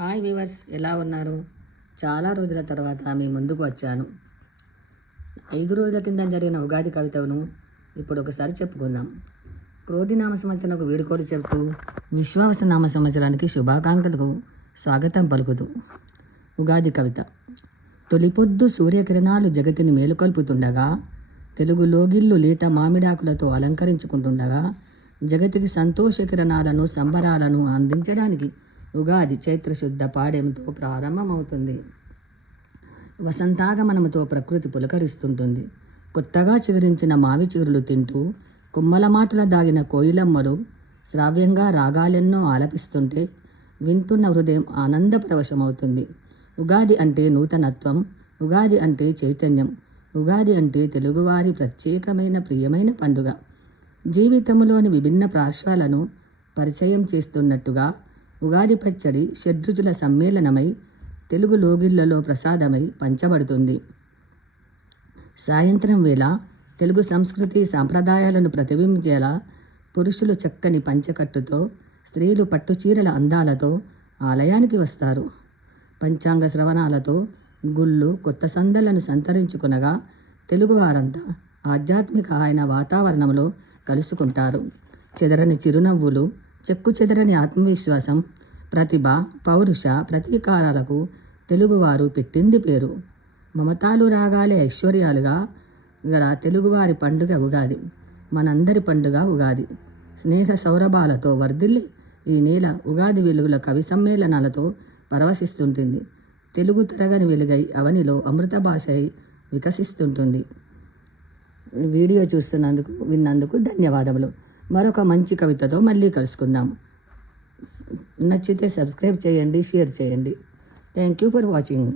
Hi viewers ఎలా ఉన్నారు? చాలా రోజుల తర్వాత మీ ముందుకు వచ్చాను. ఐదు రోజుల కింద జరిగిన ఉగాది కవితను ఇప్పుడు ఒకసారి చెప్పుకుందాం. క్రోధినామ సంవత్సరంకు వీడుకోలు చెబుతూ విశ్వాస నామ సంవత్సరానికి శుభాకాంక్షలకు స్వాగతం పలుకుతూ ఉగాది కవిత. తొలిపొద్దు సూర్యకిరణాలు జగతిని మేలుకొల్పుతుండగా తెలుగు లోగిళ్ళు లేత మామిడాకులతో అలంకరించుకుంటుండగా జగతికి సంతోష కిరణాలను సంబరాలను అందించడానికి ఉగాది చైత్రశుద్ధ పాడెంతో ప్రారంభమవుతుంది. వసంతాగమనముతో ప్రకృతి పులకరిస్తుంటుంది. కొత్తగా చివరించిన మావి చిగురులు తింటూ కుమ్మల మాటల దాగిన కోయిలమ్మలు శ్రావ్యంగా రాగాలెన్నో ఆలపిస్తుంటే వింటున్న హృదయం ఆనందపరవశమవుతుంది. ఉగాది అంటే నూతనత్వం ఉగాది అంటే చైతన్యం ఉగాది అంటే తెలుగువారి ప్రత్యేకమైన ప్రియమైన పండుగ. జీవితంలోని విభిన్న పార్శ్వాలను పరిచయం చేస్తున్నట్టుగా ఉగాది పచ్చడి షడ్రుచుల సమ్మేళనమై తెలుగు లోగిళ్ళలో ప్రసాదమై పంచబడుతుంది. సాయంత్రం వేళ తెలుగు సంస్కృతి సాంప్రదాయాలను ప్రతిబింబించేలా పురుషులు చక్కని పంచకట్టుతో స్త్రీలు పట్టుచీరల అందాలతో ఆలయానికి వస్తారు. పంచాంగ శ్రవణాలతో గుళ్ళు కొత్త సందలను సంతరించుకునగా తెలుగువారంతా ఆధ్యాత్మిక ఆయన వాతావరణంలో కలుసుకుంటారు. చెదరని చిరునవ్వులు చెక్కు చెదరని ఆత్మవిశ్వాసం ప్రతిభ పౌరుష ప్రతీకారాలకు తెలుగువారు పెట్టింది పేరు. మమతాలు రాగాలే ఐశ్వర్యాలుగా గల తెలుగువారి పండుగ ఉగాది. మనందరి పండుగ ఉగాది. స్నేహ సౌరభాలతో వర్ధిల్లి ఈ నేల ఉగాది వెలుగుల కవి సమ్మేళనాలతో పరవశిస్తుంటుంది. తెలుగు తిరగని వెలుగై అవనిలో అమృత భాష వికసిస్తుంటుంది. వీడియో చూస్తున్నందుకు విన్నందుకు ధన్యవాదములు. మరొక మంచి కవితతో మళ్ళీ కలుసుకుందాం. నచ్చితే సబ్స్క్రైబ్ చేయండి షేర్ చేయండి. Thank you for watching